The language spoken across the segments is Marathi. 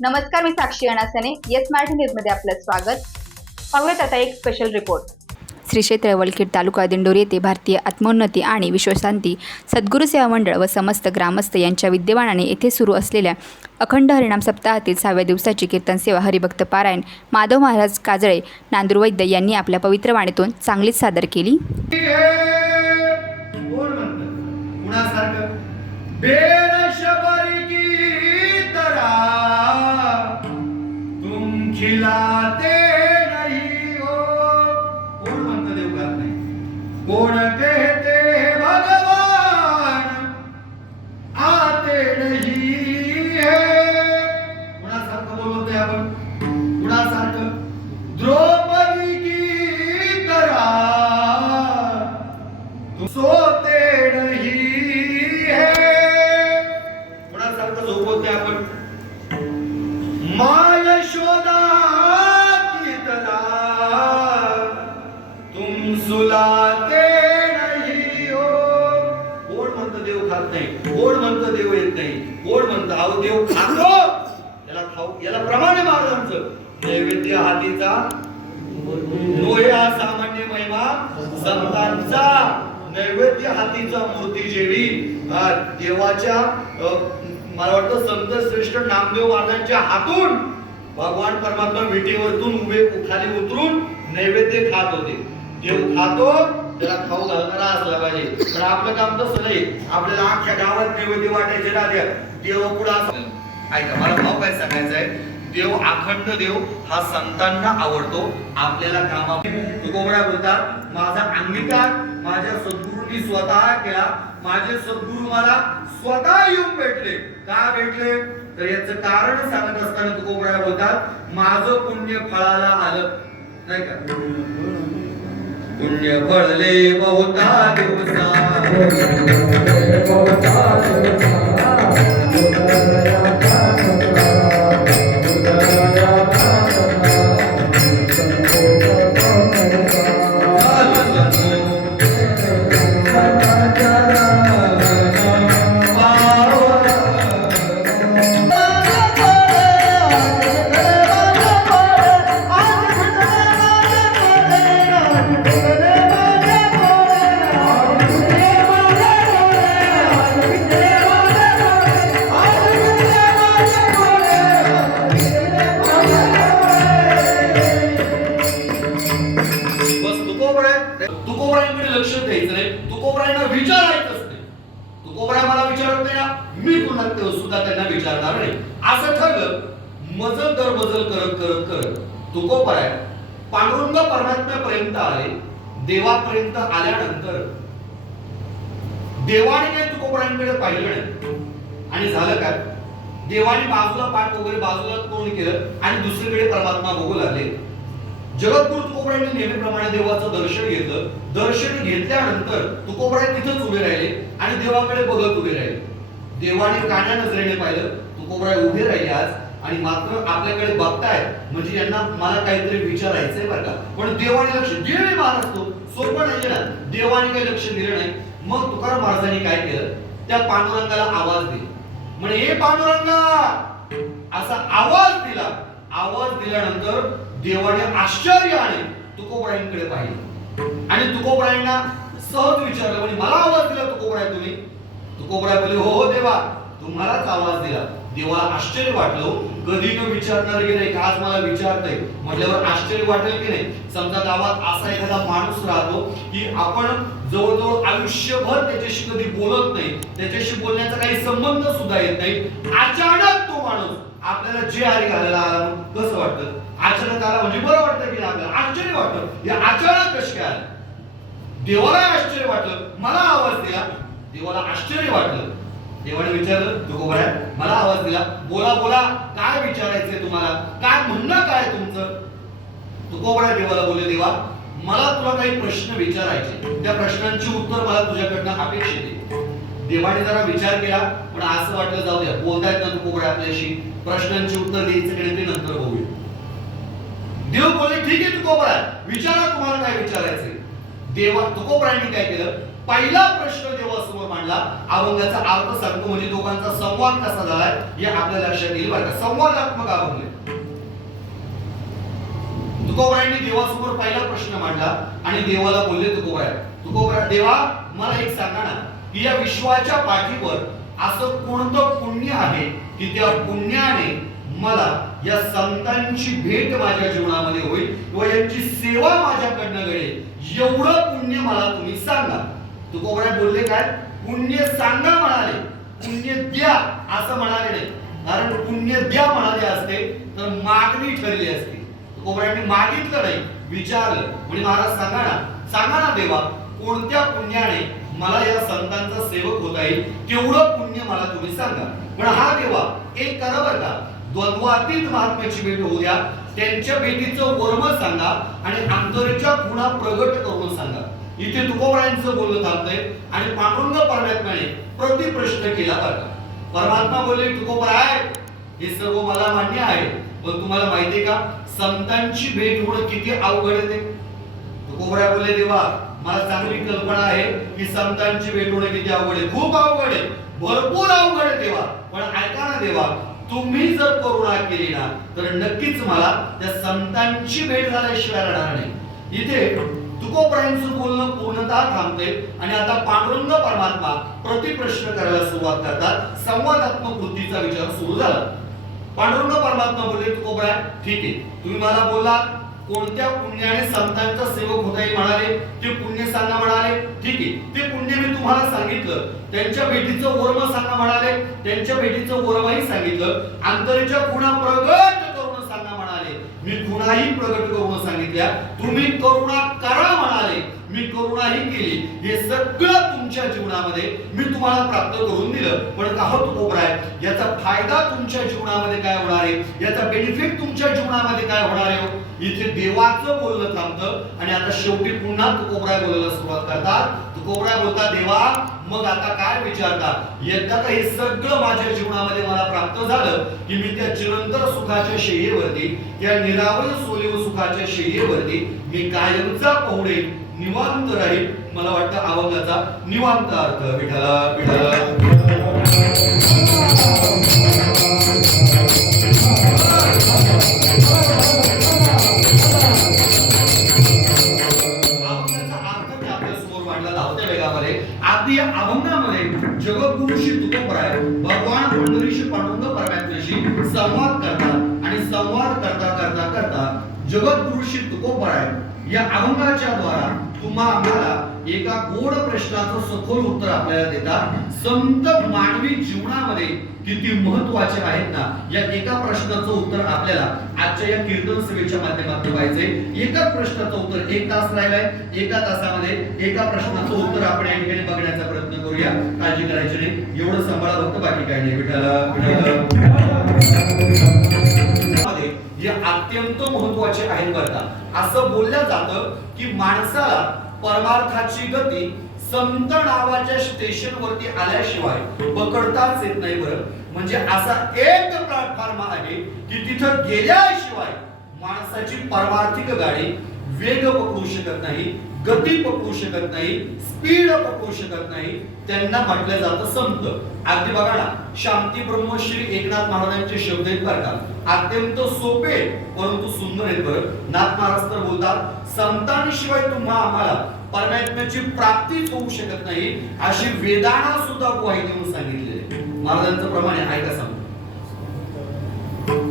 नमस्कार, मी साक्षी अणासने. येस मराठी न्यूजमध्ये आपलं स्वागत. पाहूयात आता एक स्पेशल रिपोर्ट. श्री क्षेत्र वलखेड तालुका दिंडोरी येथे भारतीय आत्मोन्नती आणि विश्वशांती सद्गुरू सेवा मंडळ व समस्त ग्रामस्थ यांच्या विद्यमानाने येथे सुरू असलेल्या अखंड हरिनाम सप्ताहातील 6व्या दिवसाची कीर्तन सेवा हरिभक्त पारायण माधव महाराज काजळे नांदूरवैद्य यांनी आपल्या पवित्र वाणीतून चांगलीच सादर केली. खिलाते नहीं हो कोण म्हणतं देव गात नाही. कोण कहते भगवान आते नहीं है. कुणासारखं बोलतोय आपण? कुणासारखं? द्रौपदी की तरह सोते नहीं है. कुणासारखं झोपतोय आपण? माय यशोदा की तरह तुम सुलाते नहीं हो. कोण म्हणतं देव खात नाही? कोण म्हणतं देव येत नाही? कोण म्हणतं अहो देव खातो? याला खाऊ, याला प्रमाणे महाराजांचं नैवेद्य हातीचा नोहे हा सामान्य महिमा संतांचा. नैवेद्य हातीचा मूर्ती जेवी देवाच्या मला वाटतं संत श्रेष्ठ नामदेव महाराजांच्या हातून भगवान परमात्मा विटेवरतून उभे खाली उतरून नैवेद्य खात होते. देव खातो त्याला खाऊ घालणारा असला पाहिजे. पण आपलं काम तसं नाही. आपल्याला अख्ख्या गावात नैवेद्य वाटायचे ना देव पुढे असं. ऐका, मला भाव काय सांगायचं आहे. देव अखंड देव हा संतांना आवडतो. आपल्याला कामा तुकोबरा बोलतात माझा अंगीकार माझ्या सद्गुरूंनी स्वतः केला. माझे सद्गुरू मला स्वतः येऊन भेटले. का भेटले? तर याचं कारण सांगत असताना तुकोबरा बोलतात माझं पुण्य फळाला आलं नाही का. पुण्य फळले बहुता दिवसा तुकोबरांकडे लक्ष द्यायचं नाही. तुकोबरांना विचारायचंच नाही. तुकोबरा मला विचारत नाही ना, मी पुन्हा सुद्धा त्यांना विचारणार नाही. असं ठरलं. मजल दर मजल करत करत करत तुकोबरा पांडुरंग परमात्म्यापर्यंत आले. देवापर्यंत आल्यानंतर देवाने काही तुकोबरांकडे पाहिलं नाही. आणि झालं काय? देवाने बाजूला पाठ वगैरे बाजूला तोंड केलं आणि दुसरीकडे परमात्मा बघू लागले. जगद्गुरु तुकोबरांनी नेहमीप्रमाणे देवाचं दर्शन घेतलं. दर्शन घेतल्यानंतर तुकोबरा तिथंच उभे राहिले आणि देवाकडे बघत उभे राहिले. देवाने कान्या नजरेने पाहिलं. तुकोबरा उभे राहिले आज आणि मात्र आपल्याकडे बघतायत म्हणजे यांना मला काहीतरी विचारायचंय बरं का. पण देवाने लक्ष देव महाराज तो सोपं नाही ना. देवाने काही लक्ष दिलं नाही. मग तुकाराम महाराजांनी काय केलं? त्या पांडुरंगाला आवाज दिला. म्हणे हे पांडुरंगा असा आवाज दिला. आवाज दिल्यानंतर देवाने आश्चर्याने तुकोबरांकडे पाहिलं आणि तुकोबरांना सहज विचारलं म्हणजे मला आवाज दिला तुकोबरा तुम्ही? तुकोबरा बोलले हो हो देवा तुम्हालाच आवाज दिला. देवाला आश्चर्य वाटलं. कधी न विचारणार की नाही आज मला विचारतंय म्हटल्यावर आश्चर्य वाटेल की नाही. समजा गावात असा एखादा माणूस राहतो की आपण जवळजवळ आयुष्यभर त्याच्याशी कधी बोलत नाही. त्याच्याशी बोलण्याचा काही संबंध सुद्धा येत नाही. अचानक तो माणूस आपल्याला जे हरी घालायला आला कसं वाटतं? अचानक आला म्हणजे बरं वाटतं की आपल्याला आश्चर्य वाटतं. या अचानक कशी काय? देवाला आश्चर्य वाटलं. मला आवाज दिला. देवाला आश्चर्य वाटलं. देवाने विचारलं तुकोबरा मला आवाज दिला. बोला बोला काय विचारायचंय तुम्हाला? काय म्हणणं काय तुमचं? तुकोबरा देवाला बोलले देवा मला तुला काही प्रश्न विचारायचे. त्या प्रश्नांची उत्तर मला तुझ्याकडनं अपेक्षित आहे. देवाने जरा विचार केला पण असं वाटलं जाऊ द्या बोलतायत ना तुकोबरा आपल्याशी प्रश्नांची उत्तर द्यायचं की ते नंतर बघूया. देव बोलले ठीक आहे तुकोबरा विचारा तुम्हाला काय विचारायचंय. देवा तुकोबरांनी काय केलं? पहिला प्रश्न देवासमोर मांडला. मांडला, अभंगाचा अर्थ सांगतो, म्हणजे दोघांचा संवाद कसा झालाय हे आपल्या लक्षात येईल बरं का. संवादात्मक अभंग. तुकोबरायांनी देवासमोर पहिला प्रश्न मांडला आणि देवाला बोलले तुकोबरा, देवा मला एक सांगा ना, की या विश्वाच्या पाठीवर असं कोणतं पुण्य आहे की त्या पुण्याने मला या संतांची भेट माझ्या जीवनामध्ये होईल व यांची सेवा माझ्याकडनं घडेल, एवढं पुण्य मला तुम्ही सांगा. तुकोबरा बोलले काय? पुण्य सांगा म्हणाले, पुण्य द्या असं म्हणाले नाही. कारण पुण्य द्या म्हणाले असते तर मागणी ठरली असती. तुकोबरायांनी मागितलं नाही, विचारलं. म्हणजे महाराज सांगा ना देवा, कोणत्या पुण्याने मला या संतांचा सेवक होता येईल, तेवढं पुण्य मला तुम्ही सांगा. पण हा देवा एक करा बरं का, द्वंद्वातीत महात्म्याची भेट होऊ द्या, त्यांच्या भेटीचं वर्म सांगा आणि अंतरेच्या खुणा प्रगट करून सांगा. इथे तुकोबरायांचं बोलणं थांबतंय आणि पांडुरंग परमात्म्याने प्रतिप्रश्न केला बरं. परमात्मा बोलले, तुकोबराय हे सर्व मला मान्य आहे, पण तुम्हाला माहितीये का संतांची भेट होणं किती अवघड आहे? तुकोबराय बोलले, देवा मला चांगली कल्पना आहे की संतांची भेट होणं किती अवघड आहे, खूप अवघड आहे, भरपूर अवघड आहे देवा. पण ऐका ना देवा, तुम्ही जर करुणा केली ना तर नक्कीच मला त्या संतांची भेट झाल्याशिवाय राहणार नाही. इथे तुकोबरायांचं बोलणं पूर्णतः थांबते आणि आता पांडुरंग परमात्मा प्रतिप्रश्न करायला सुरुवात करतात. संवादात्मक वृत्तीचा विचार सुरू झाला. पांडुरंग परमात्मा बोलले, तुकोबराय ठीक आहे, तुम्ही मला बोललात कोणत्या पुण्याने संतांचा सेवक होता येईल म्हणाले, ते पुण्य सांगा म्हणाले, ठीक आहे, ते पुण्य मी तुम्हाला सांगितलं. त्यांच्या भेटीचं वर्म सांगा म्हणाले, त्यांच्या भेटीचं वर्मही सांगितलं. अंतरेच्या खुणा प्रगट करून सांगा म्हणाले, मी खुणाही प्रगट करून सांगितल्या. तुम्ही करुणा करा म्हणाले, मी करुणाही केली. हे सगळं तुमच्या जीवनामध्ये मी तुम्हाला प्राप्त करून दिलं. पण का हो तुकोबराय, याचा फायदा तुमच्या जीवनामध्ये काय होणार आहे, याचा बेनिफिट तुमच्या जीवनामध्ये काय होणार आहे? इथे देवाचं बोलणं थांबतं आणि आता शेवटी पुन्हा तुकोबराय बोलायला सुरुवात करतात. तुकोबराय बोलतात, देवा मग आता काय विचारता, एकदा का हे सगळं माझ्या जीवनामध्ये मला प्राप्त झालं की मी त्या चिरंतर सुखाच्या शय्येवरती, त्या निरावय सोलीव सुखाच्या शय्येवरती मी कायमचा पहुडे निवांत राहील. मला वाटतं अभंगाचा निवांत अर्थ विठ्ठला विठ्ठला. आधी या अभंगामध्ये जगद्गुरु श्री तुकोबराय भगवान पंढरीशी पांडुरंग परमात्म्याशी संवाद करतात आणि संवाद करता जगद्गुरु श्री तुकोबराय या अभंगाच्या द्वारा आम्हाला एका गोड प्रश्नाचं सखोल उत्तर आपल्याला देतात. संत मानवी जीवनामध्ये किती महत्त्वाचे आहेत ना, या एका प्रश्नाचं उत्तर आपल्याला आजच्या या कीर्तन सभेच्या माध्यमातून व्हायचंय. एका प्रश्नाचं उत्तर 1 तास राहिलाय, एका तासामध्ये एका प्रश्नाचं उत्तर आपण या ठिकाणी बघण्याचा प्रयत्न करूया. काळजी करायची नाही, एवढं सांभाळा फक्त, बाकी काही नाही. विठ्ठला जे अत्यंत महत्त्वाचे आहेत बरं का. असं बोललं जातं की माणसाला परमार्थाची गती संत नावाच्या स्टेशन वरती आल्याशिवाय पकडताच येत नाही बरं. म्हणजे असा एक प्लॅटफॉर्म आहे की तिथं गेल्याशिवाय माणसाची परमार्थिक गाडी वेग पकडू शकत नाही, गती पकडू शकत नाही, स्पीड पकडू शकत नाही. त्यांना म्हटलं जातं संत. अगदी बघा ना, शांती ब्रह्मश्री एकनाथ महाराजांचे शब्द आहेत बरं का, अत्यंत सोपे परंतु सुंदर आहेत बरं. नाथ महाराज तर बोलतात, संतांशिवाय आम्हाला परमात्म्याची प्राप्तीच होऊ शकत नाही, अशी वेदांना सुद्धा ग्वाही देऊन सांगितलेले. महाराजांचं प्रमाणे ऐका सांगतो,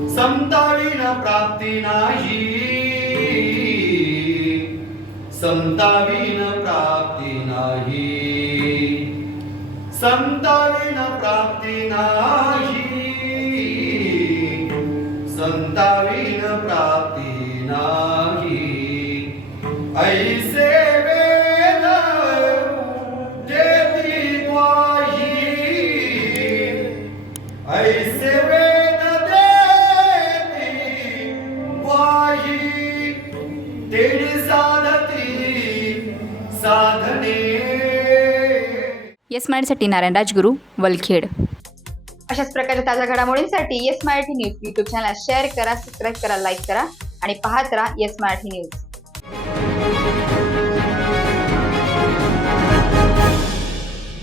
संताविना प्राप्ती नाही, संताविन प्राप्ती नाही, संताविन प्राप्ती नाही, संताविन प्राप्ती नाही. ऐसे वेद देती ग्वाही, ऐसे वेद देती ग्वाही, तेरी साधती साधने. येस मराठीसाठी नारायण राजगुरू, वलखेड. अशाच प्रकारच्या ताज्या घडामोडींसाठी Yes Marathi news YouTube channel share करा, सबस्क्राईब करा, लाईक करा आणि पाहत राहा येस मराठी न्यूज.